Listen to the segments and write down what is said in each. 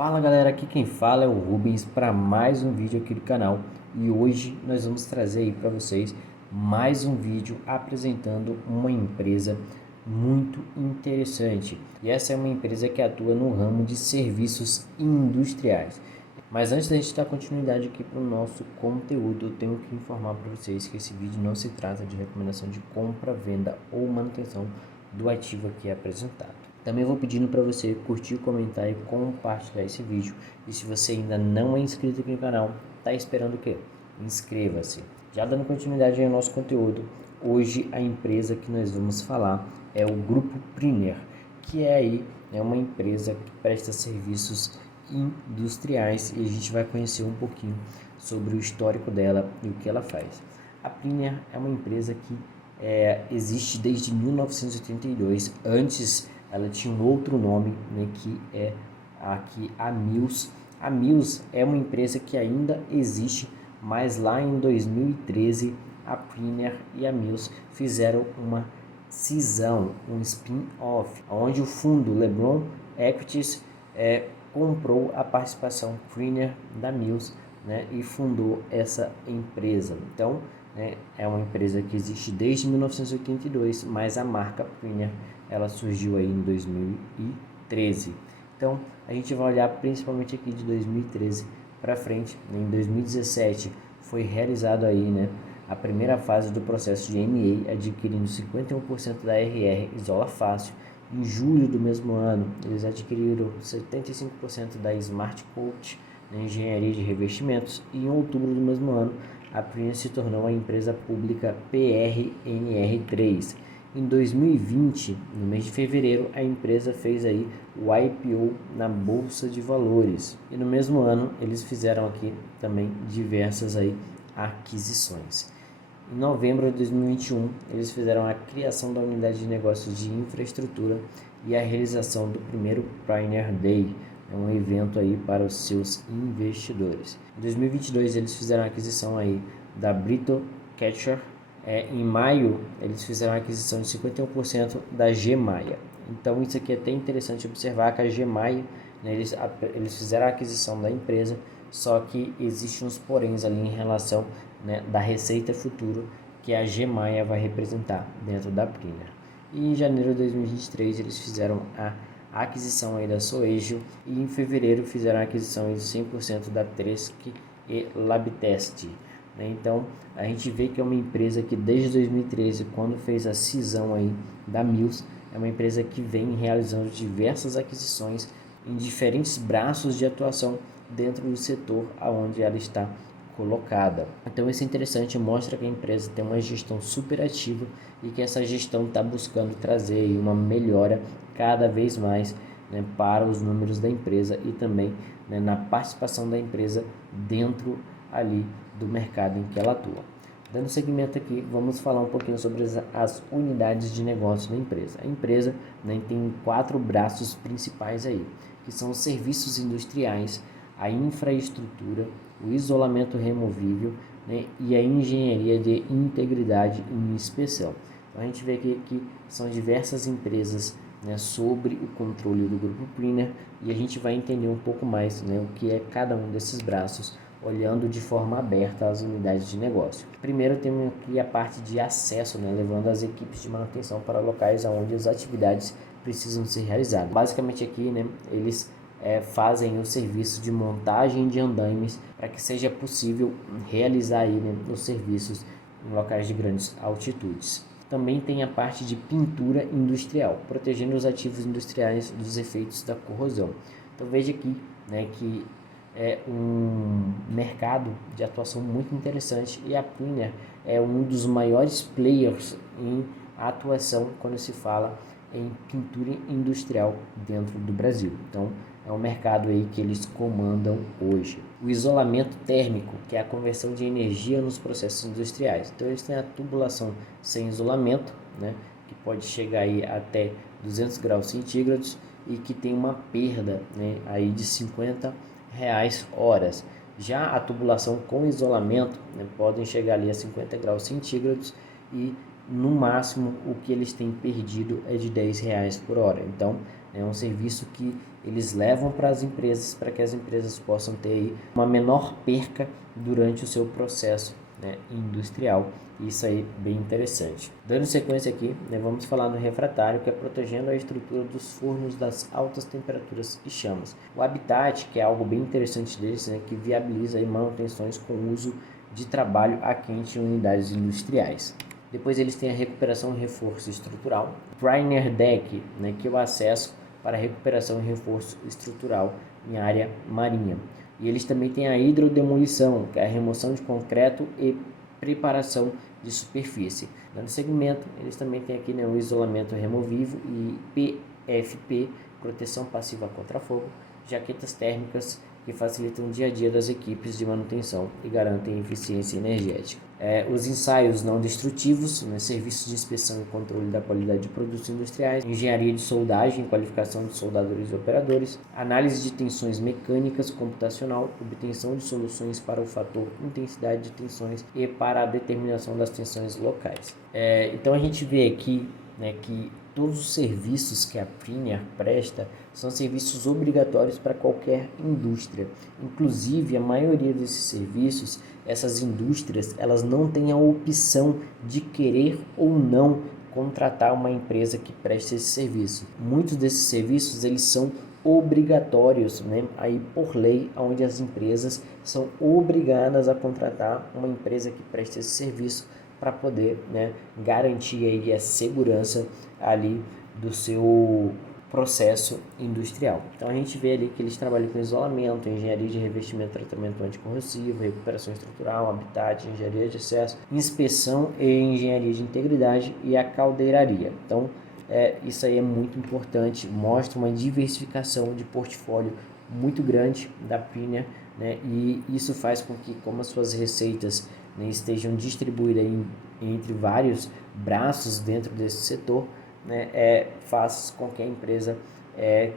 Fala galera, aqui quem fala é o Rubens para mais um vídeo aqui do canal e hoje nós vamos trazer aí para vocês mais um vídeo apresentando uma empresa muito interessante e essa é uma empresa que atua no ramo de serviços industriais. Mas antes da gente dar continuidade aqui para o nosso conteúdo, eu tenho que informar para vocês que esse vídeo não se trata de recomendação de compra, venda ou manutenção do ativo aqui apresentado. Também vou pedindo para você curtir, comentar e compartilhar esse vídeo. E se você ainda não é inscrito aqui no canal, tá esperando o quê? Inscreva-se. Já dando continuidade ao nosso conteúdo, hoje a empresa que nós vamos falar é o Grupo Priner, que é uma empresa que presta serviços industriais e a gente vai conhecer um pouquinho sobre o histórico dela e o que ela faz. A Priner é uma empresa que existe desde 1982. Antes ela tinha um outro nome, né, que é aqui a Mills. A Mills é uma empresa que ainda existe, mas lá em 2013 a Priner e a Mills fizeram uma cisão, um spin-off, onde o fundo LeBron Equities comprou a participação Priner da Mills, né, e fundou essa empresa. Então, é uma empresa que existe desde 1982, mas a marca Priner ela surgiu aí em 2013. Então, a gente vai olhar principalmente aqui de 2013 para frente. Em 2017 foi realizado aí, né, a primeira fase do processo de M&A, adquirindo 51% da RR Isola Fácil. Em julho do mesmo ano, eles adquiriram 75% da Smart Coat, na engenharia de revestimentos, e em outubro do mesmo ano, a Priner se tornou a empresa pública PRNR3. Em 2020, no mês de fevereiro, a empresa fez aí o IPO na Bolsa de Valores. E no mesmo ano, eles fizeram aqui também diversas aí aquisições. Em novembro de 2021, eles fizeram a criação da unidade de negócios de infraestrutura e a realização do primeiro Priner Day, um evento aí para os seus investidores. Em 2022, eles fizeram a aquisição aí da Brito Catcher. Em maio, eles fizeram a aquisição de 51% da Gemaia. Então, isso aqui é até interessante observar que a Gemaia, né, eles fizeram a aquisição da empresa, só que existem uns poréns ali em relação, né, da receita futura que a Gemaia vai representar dentro da Priner. E em janeiro de 2023, eles fizeram a aquisição aí da Soegio e em fevereiro fizeram a aquisição aí de 100% da Tresc e Labtest. Então, a gente vê que é uma empresa que desde 2013, quando fez a cisão aí da Mills, é uma empresa que vem realizando diversas aquisições em diferentes braços de atuação dentro do setor aonde ela está colocada. Então isso é interessante, mostra que a empresa tem uma gestão super ativa e que essa gestão está buscando trazer aí uma melhora cada vez mais, né, para os números da empresa e também, né, na participação da empresa dentro ali do mercado em que ela atua. Dando seguimento aqui, vamos falar um pouquinho sobre as unidades de negócio da empresa. A empresa, né, tem 4 braços principais aí, que são os serviços industriais, a infraestrutura, o isolamento removível, né, e a engenharia de integridade e inspeção. Então a gente vê aqui que são diversas empresas, né, sobre o controle do Grupo Priner e a gente vai entender um pouco mais, né, o que é cada um desses braços, olhando de forma aberta as unidades de negócio. Primeiro temos aqui a parte de acesso, né, levando as equipes de manutenção para locais onde as atividades precisam ser realizadas. Basicamente aqui, né, eles fazem o serviço de montagem de andaimes para que seja possível realizar aí, né, os serviços em locais de grandes altitudes. Também tem a parte de pintura industrial, protegendo os ativos industriais dos efeitos da corrosão. Então veja aqui, né, que é um mercado de atuação muito interessante e a Priner é um dos maiores players em atuação quando se fala em pintura industrial dentro do Brasil. Então é um mercado aí que eles comandam hoje. O isolamento térmico, que é a conversão de energia nos processos industriais. Então eles têm a tubulação sem isolamento, né, que pode chegar aí até 200 graus centígrados e que tem uma perda, né, aí de 50 reais horas. Já a tubulação com isolamento, né, podem chegar ali a 50 graus centígrados e no máximo o que eles têm perdido é de 10 reais por hora. Então é um serviço que eles levam para as empresas para que as empresas possam ter aí uma menor perca durante o seu processo, né, industrial. Isso aí bem interessante. Dando sequência aqui, né, vamos falar no refratário, que é protegendo a estrutura dos fornos das altas temperaturas e chamas. O habitat, que é algo bem interessante deles, né, que viabiliza aí manutenções com uso de trabalho a quente em unidades industriais. Depois eles têm a recuperação e reforço estrutural. Primer Deck, né, que é o acesso para recuperação e reforço estrutural em área marinha. E eles também têm a hidrodemolição, que é a remoção de concreto e preparação de superfície. Dando segmento, eles também têm aqui, né, o isolamento removível e PFP, proteção passiva contra fogo, jaquetas térmicas que facilitam o dia a dia das equipes de manutenção e garantem eficiência energética. Os ensaios não destrutivos, né, serviços de inspeção e controle da qualidade de produtos industriais, engenharia de soldagem, qualificação de soldadores e operadores, análise de tensões mecânicas computacional, obtenção de soluções para o fator intensidade de tensões e para a determinação das tensões locais. Então a gente vê aqui, né, que todos os serviços que a Priner presta são serviços obrigatórios para qualquer indústria. Inclusive, a maioria desses serviços, essas indústrias, elas não têm a opção de querer ou não contratar uma empresa que preste esse serviço. Muitos desses serviços, eles são obrigatórios, né? Aí por lei, onde as empresas são obrigadas a contratar uma empresa que preste esse serviço para poder, né, garantir aí a segurança ali do seu processo industrial. Então a gente vê ali que eles trabalham com isolamento, engenharia de revestimento, tratamento anticorrosivo, recuperação estrutural, habitat, engenharia de acesso, inspeção e engenharia de integridade e a caldeiraria. Então isso aí é muito importante, mostra uma diversificação de portfólio muito grande da Priner, né? E isso faz com que, como as suas receitas, né, estejam distribuídas entre vários braços dentro desse setor, né, faz com que a empresa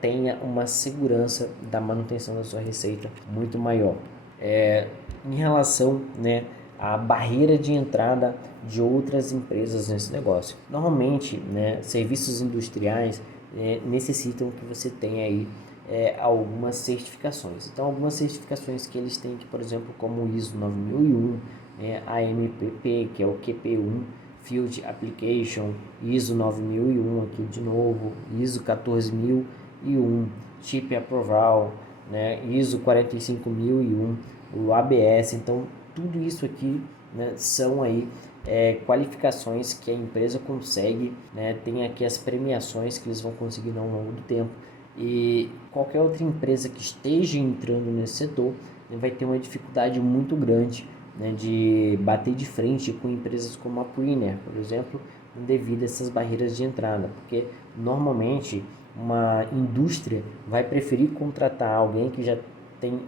tenha uma segurança da manutenção da sua receita muito maior. Em relação, né, à barreira de entrada de outras empresas nesse negócio. Normalmente, né, serviços industriais necessitam que você tenha aí algumas certificações. Então, algumas certificações que eles têm, que, por exemplo, como o ISO 9001, a MPP, que é o QP1, Field Application, ISO 9001 aqui de novo, ISO 14001, Chip Approval, né, ISO 45001, o ABS. Então, tudo isso aqui, né, são aí qualificações que a empresa consegue, né, tem aqui as premiações que eles vão conseguir ao longo do tempo. E qualquer outra empresa que esteja entrando nesse setor, né, vai ter uma dificuldade muito grande, né, de bater de frente com empresas como a Priner, por exemplo, devido a essas barreiras de entrada, porque normalmente uma indústria vai preferir contratar alguém que já tem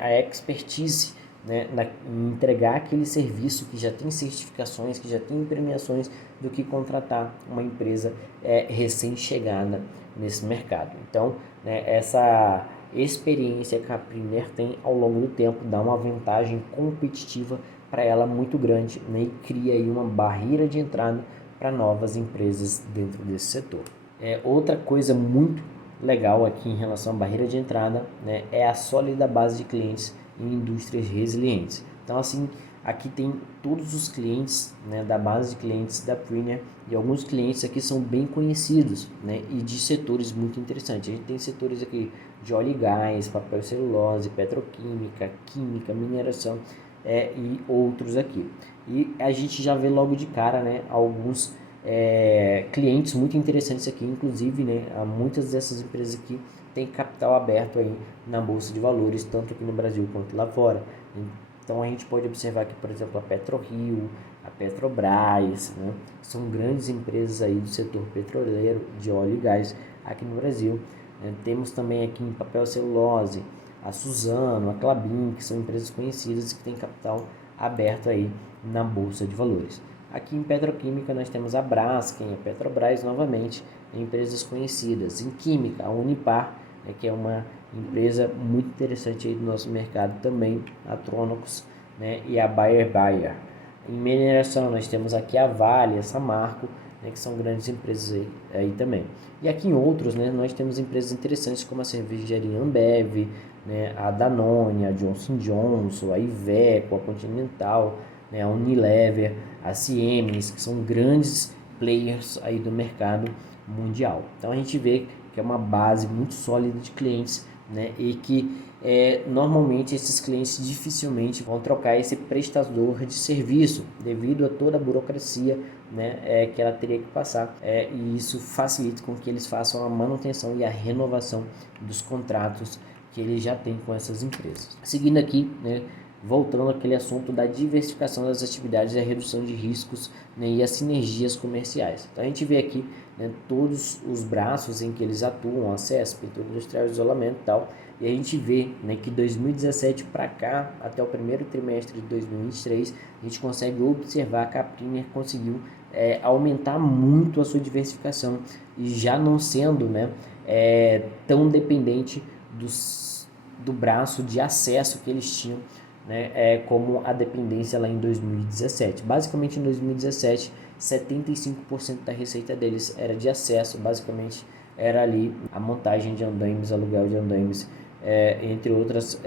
a expertise, né, em entregar aquele serviço, que já tem certificações, que já tem premiações, do que contratar uma empresa recém-chegada nesse mercado. Então, né, essa experiência que a Priner tem ao longo do tempo dá uma vantagem competitiva para ela muito grande, né, e cria aí uma barreira de entrada para novas empresas dentro desse setor. Outra coisa muito legal aqui em relação à barreira de entrada, né, é a sólida base de clientes em indústrias resilientes. Então, assim, aqui tem todos os clientes, né, da base de clientes da Priner, e alguns clientes aqui são bem conhecidos, né, e de setores muito interessantes. A gente tem setores aqui de óleo e gás, papel e celulose, petroquímica, química, mineração, e outros aqui. E a gente já vê logo de cara, né, alguns clientes muito interessantes aqui, inclusive, né, muitas dessas empresas aqui têm capital aberto aí na Bolsa de Valores, tanto aqui no Brasil quanto lá fora. Então a gente pode observar aqui, por exemplo, a PetroRio, a Petrobras, né, são grandes empresas aí do setor petroleiro, de óleo e gás aqui no Brasil. Temos também aqui em papel e celulose a Suzano, a Klabin, que são empresas conhecidas que têm capital aberto aí na Bolsa de Valores. Aqui em petroquímica nós temos a Braskem, a Petrobras novamente, empresas conhecidas. Em química, a Unipar, que é uma empresa muito interessante aí do nosso mercado também, a Tronox, né, e a Bayer. Em mineração nós temos aqui a Vale, a Samarco, né, que são grandes empresas aí também. E aqui em outros, né, nós temos empresas interessantes como a cervejaria Ambev, né, a Danone, a Johnson Johnson, a Iveco, a Continental, né, a Unilever, a Siemens, que são grandes players aí do mercado mundial. Então a gente vê que é uma base muito sólida de clientes, né, e que normalmente esses clientes dificilmente vão trocar esse prestador de serviço devido a toda a burocracia, né, que ela teria que passar, e isso facilita com que eles façam a manutenção e a renovação dos contratos que eles já têm com essas empresas. Seguindo aqui, né, voltando àquele assunto da diversificação das atividades e a redução de riscos, né, e as sinergias comerciais. Então a gente vê aqui, né, todos os braços em que eles atuam, acesso, pintura industrial, isolamento e tal, e a gente vê, né, que 2017 para cá, até o primeiro trimestre de 2023, a gente consegue observar que a Priner conseguiu aumentar muito a sua diversificação e já não sendo, né, tão dependente do braço de acesso que eles tinham, né, como a dependência lá em 2017. Basicamente em 2017, 75% da receita deles era de acesso, basicamente era ali a montagem de andaimes, aluguel de andaimes, entre outras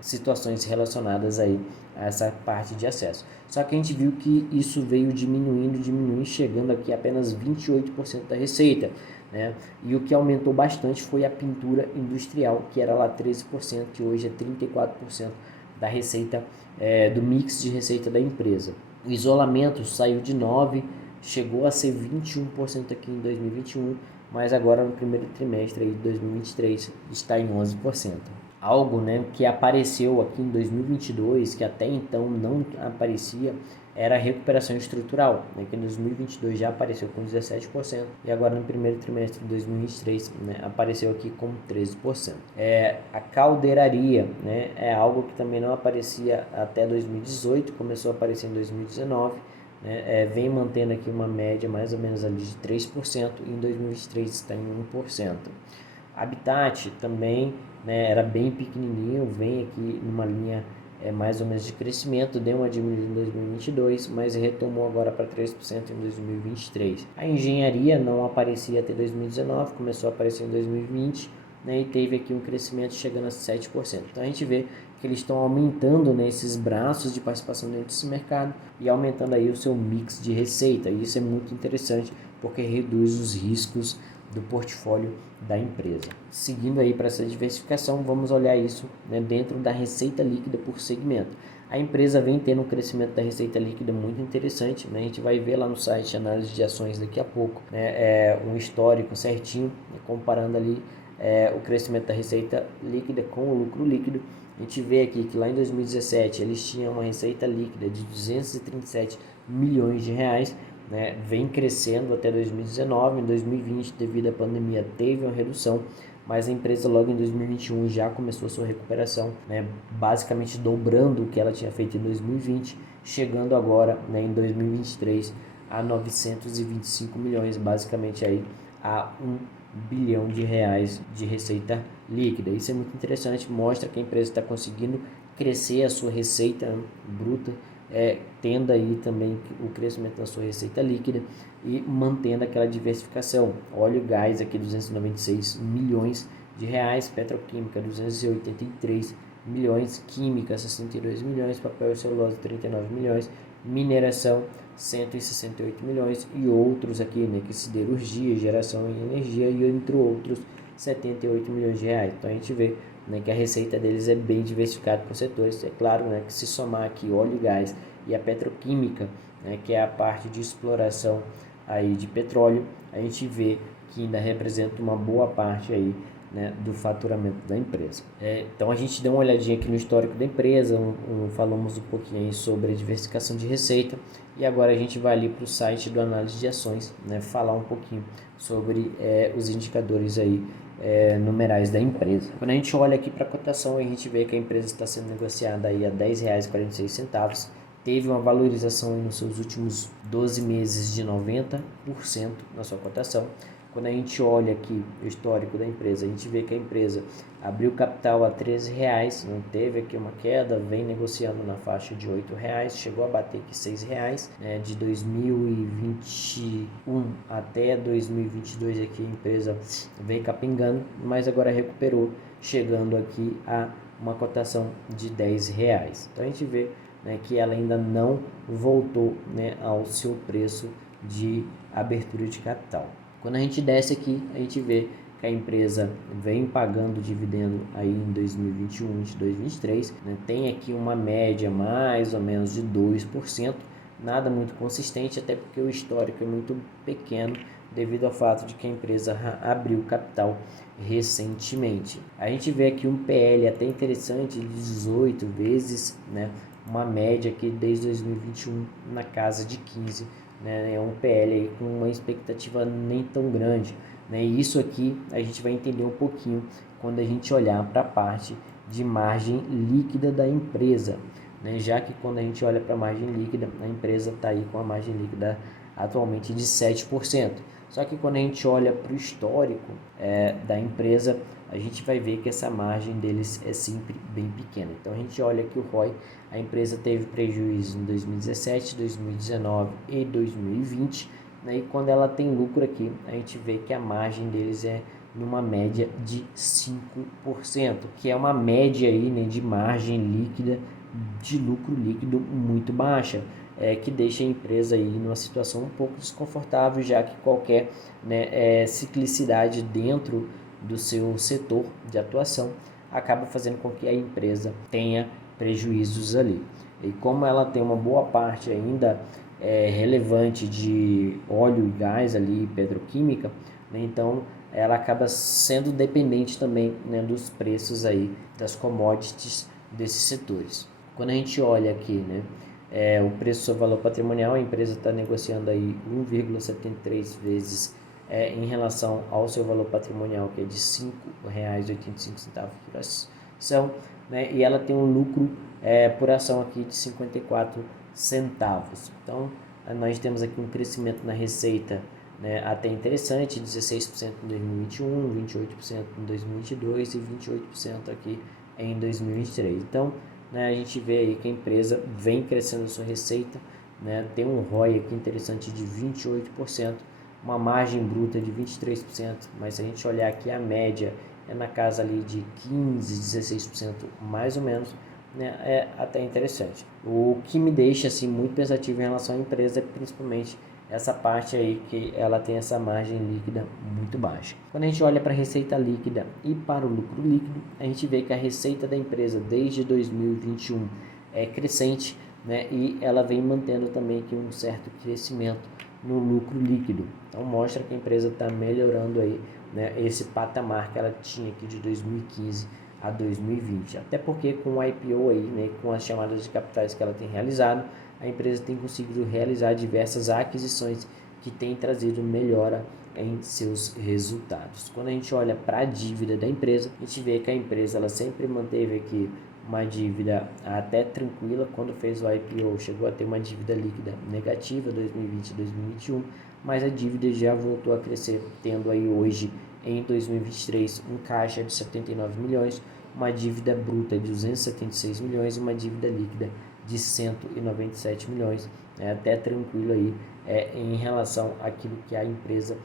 situações relacionadas aí a essa parte de acesso. Só que a gente viu que isso veio diminuindo, chegando aqui a apenas 28% da receita, né? E o que aumentou bastante foi a pintura industrial, que era lá 13%, que hoje é 34% da receita, do mix de receita da empresa. O isolamento saiu de 9%, chegou a ser 21% aqui em 2021, mas agora no primeiro trimestre aí de 2023 está em 11%. Algo, né, que apareceu aqui em 2022, que até então não aparecia, era a recuperação estrutural, né, que em 2022 já apareceu com 17% e agora no primeiro trimestre de 2023, né, apareceu aqui com 13%. A caldeiraria, né, é algo que também não aparecia até 2018, começou a aparecer em 2019, né, vem mantendo aqui uma média mais ou menos ali de 3% e em 2023 está em 1%. Habitat também, né, era bem pequenininho, vem aqui numa linha mais ou menos de crescimento, deu uma diminuída em 2022, mas retomou agora para 3% em 2023. A engenharia não aparecia até 2019, começou a aparecer em 2020, né, e teve aqui um crescimento chegando a 7%. Então a gente vê que eles estão aumentando, né, esses braços de participação dentro desse mercado e aumentando aí o seu mix de receita. E isso é muito interessante porque reduz os riscos do portfólio da empresa. Seguindo aí para essa diversificação, vamos olhar isso, né, dentro da receita líquida por segmento. A empresa vem tendo um crescimento da receita líquida muito interessante, né? A gente vai ver lá no site análise de ações daqui a pouco, né, um histórico certinho, né, comparando ali o crescimento da receita líquida com o lucro líquido. A gente vê aqui que lá em 2017 eles tinham uma receita líquida de 237 milhões de reais, né, vem crescendo até 2019, em 2020 devido à pandemia teve uma redução, mas a empresa logo em 2021 já começou a sua recuperação, né, basicamente dobrando o que ela tinha feito em 2020, chegando agora, né, em 2023 a 925 milhões, basicamente aí a 1 bilhão de reais de receita líquida. Isso é muito interessante, mostra que a empresa está conseguindo crescer a sua receita bruta, tendo aí também o crescimento da sua receita líquida e mantendo aquela diversificação. Óleo e gás aqui 296 milhões de reais, petroquímica 283 milhões, química 62 milhões, papel e celulose 39 milhões, mineração 168 milhões e outros aqui, né, que siderurgia, geração e energia e entre outros 78 milhões de reais. Então a gente vê, né, que a receita deles é bem diversificada por setores. É claro, né, que se somar aqui óleo e gás e a petroquímica, né, que é a parte de exploração aí de petróleo, a gente vê que ainda representa uma boa parte aí, né, do faturamento da empresa. Então a gente deu uma olhadinha aqui no histórico da empresa, falamos um pouquinho aí sobre a diversificação de receita e agora a gente vai ali para o site do análise de ações, né, falar um pouquinho sobre os indicadores aí numerais da empresa. Quando a gente olha aqui para a cotação, a gente vê que a empresa está sendo negociada aí a R$ 10,46, teve uma valorização nos seus últimos 12 meses de 90% na sua cotação. Quando a gente olha aqui o histórico da empresa, a gente vê que a empresa abriu capital a R$13, não teve aqui uma queda, vem negociando na faixa de R$8, chegou a bater aqui R$6, né, de 2021 até 2022 aqui a empresa vem capingando, mas agora recuperou, chegando aqui a uma cotação de R$10. Então a gente vê, né, que ela ainda não voltou, né, ao seu preço de abertura de capital. Quando a gente desce aqui, a gente vê que a empresa vem pagando dividendo aí em 2021, 2022, 2023, né? Tem aqui uma média mais ou menos de 2%, nada muito consistente, até porque o histórico é muito pequeno devido ao fato de que a empresa abriu capital recentemente. A gente vê aqui um PL até interessante de 18 vezes, né? Uma média aqui desde 2021 na casa de 15, né? É um PL aí com uma expectativa nem tão grande, né? E isso aqui a gente vai entender um pouquinho quando a gente olhar para a parte de margem líquida da empresa, né? Já que quando a gente olha para a margem líquida, a empresa está aí com a margem líquida atualmente de 7%. Só que quando a gente olha para o histórico da empresa, a gente vai ver que essa margem deles é sempre bem pequena. Então a gente olha aqui o ROI, a empresa teve prejuízo em 2017, 2019 e 2020, né? E quando ela tem lucro aqui, a gente vê que a margem deles é numa média de 5%, que é uma média aí, né, de margem líquida, de lucro líquido muito baixa. Que deixa a empresa aí numa situação um pouco desconfortável, já que qualquer, né, ciclicidade dentro do seu setor de atuação acaba fazendo com que a empresa tenha prejuízos ali. E como ela tem uma boa parte ainda relevante de óleo e gás ali, petroquímica, né, então ela acaba sendo dependente também, né, dos preços aí das commodities desses setores. Quando a gente olha aqui, né, o preço sobre valor patrimonial, a empresa está negociando aí 1,73 vezes em relação ao seu valor patrimonial, que é de R$ 5,85 por ação, né? E ela tem um lucro por ação aqui de 54 centavos. Então, nós temos aqui um crescimento na receita, né, até interessante, 16% em 2021, 28% em 2022 e 28% aqui em 2023. Então, né, a gente vê aí que a empresa vem crescendo a sua receita, né, tem um ROI aqui interessante de 28%, uma margem bruta de 23%, mas se a gente olhar aqui a média é na casa ali de 15, 16% mais ou menos, né, é até interessante. O que me deixa assim muito pensativo em relação à empresa é principalmente essa parte aí que ela tem essa margem líquida muito baixa. Quando a gente olha para a receita líquida e para o lucro líquido, a gente vê que a receita da empresa desde 2021 é crescente, né, e ela vem mantendo também aqui um certo crescimento no lucro líquido. Então mostra que a empresa está melhorando aí, né, esse patamar que ela tinha aqui de 2015 a 2020. Até porque com o IPO aí, né, com as chamadas de capitais que ela tem realizado, a empresa tem conseguido realizar diversas aquisições que têm trazido melhora em seus resultados. Quando a gente olha para a dívida da empresa, a gente vê que a empresa ela sempre manteve aqui uma dívida até tranquila. Quando fez o IPO, chegou a ter uma dívida líquida negativa 2020 e 2021, mas a dívida já voltou a crescer, tendo aí hoje em 2023 um caixa de 79 milhões, uma dívida bruta de 276 milhões e uma dívida líquida de 197 milhões, até tranquilo aí em relação àquilo que a empresa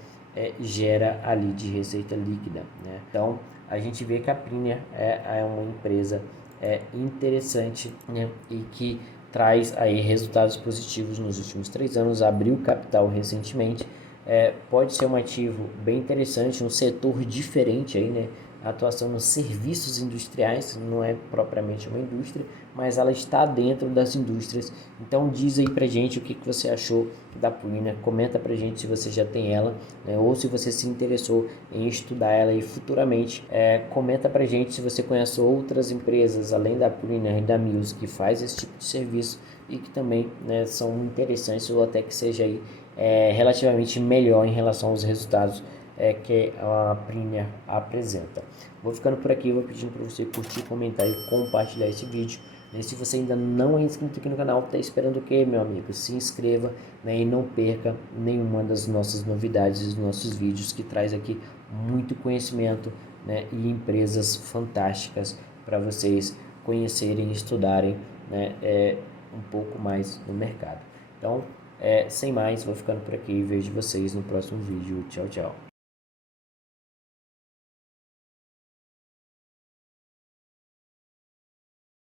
gera ali de receita líquida, né? Então a gente vê que a Priner é uma empresa interessante, né, e que traz aí resultados positivos nos últimos 3 anos, abriu capital recentemente, pode ser um ativo bem interessante, um setor diferente aí, né? A atuação nos serviços industriais, não é propriamente uma indústria, mas ela está dentro das indústrias. Então diz aí pra gente o que você achou da Priner, comenta pra gente se você já tem ela, né, ou se você se interessou em estudar ela aí futuramente. Comenta pra gente se você conhece outras empresas além da Priner e da Mills que faz esse tipo de serviço e que também, né, são interessantes ou até que seja aí relativamente melhor em relação aos resultados que a Priner apresenta. Vou ficando por aqui, vou pedindo para você curtir, comentar e compartilhar esse vídeo. E se você ainda não é inscrito aqui no canal, está esperando o quê, meu amigo? Se inscreva, né, e não perca nenhuma das nossas novidades, dos nossos vídeos, que traz aqui muito conhecimento, né, e empresas fantásticas para vocês conhecerem e estudarem, né, um pouco mais no mercado. Então, sem mais, vou ficando por aqui e vejo vocês no próximo vídeo. Tchau, tchau.